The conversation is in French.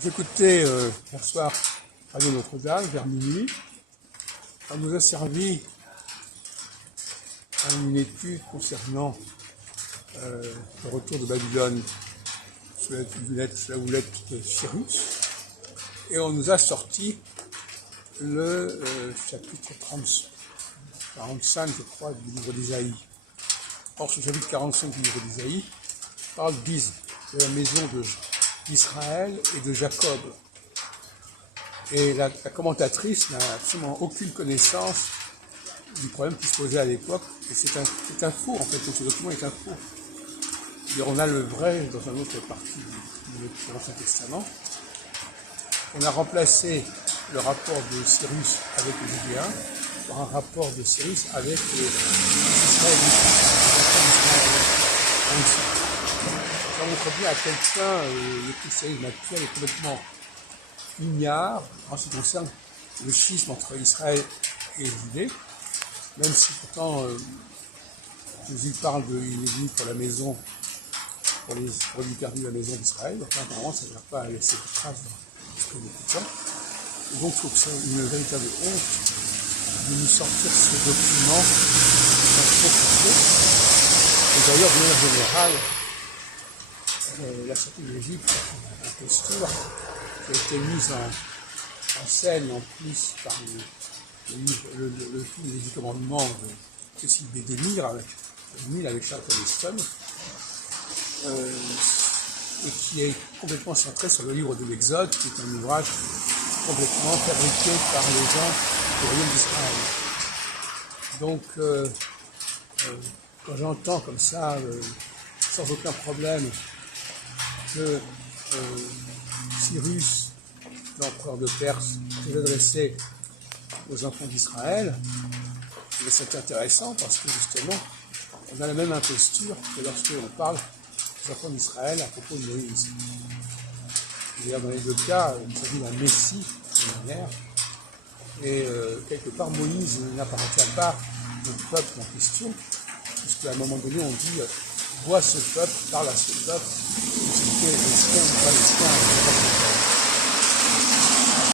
J'écoutais hier soir Radio Notre-Dame vers minuit. On nous a servi une étude concernant le retour de Babylone sous la houlette de Cyrus. Et on nous a sorti le chapitre 45, je crois, du livre d'Ésaïe. Or, ce chapitre 45 du livre d'Ésaïe parle de la maison d'Israël et de Jacob. Et la commentatrice n'a absolument aucune connaissance du problème qui se posait à l'époque. Et c'est un faux, en fait, ce document est un faux. On a le vrai dans une autre partie de l'Ancien Testament. On a remplacé le rapport de Cyrus avec les Judéens par un rapport de Cyrus avec les Israélites. Ça montre bien à quel point le christianisme actuel est complètement ignare en ce qui concerne le schisme entre Israël et les Judées, même si pourtant Jésus parle d'une église pour la maison, pour les produits perdus de la maison d'Israël. Enfin, apparemment, ça ne va pas laisser de traces dans ce que beaucoup de temps. Et donc, je trouve que c'est une véritable honte de nous sortir ce document trop compliqué. Et d'ailleurs, de manière générale, la sortie de l'Égypte, la posture qui a été mise en scène en plus par le film des 10 commandements de Cécile B. DeMille avec Charles Heston, et qui est complètement centré sur le livre de l'Exode, qui est un ouvrage complètement fabriqué par les gens du royaume d'Israël. Donc, quand j'entends comme ça, sans aucun problème, que Cyrus, l'empereur de Perse, s'est adressé aux enfants d'Israël, c'est intéressant parce que justement, on a la même imposture que lorsque l'on parle des enfants d'Israël à propos de Moïse. D'ailleurs, dans les deux cas, il s'agit d'un messie, d'une manière, et quelque part, Moïse n'appartient pas au peuple en question, puisqu'à un moment donné, on dit vois ce peuple, parle à ce peuple, expliquer les Palestiniens, les Palestiniens,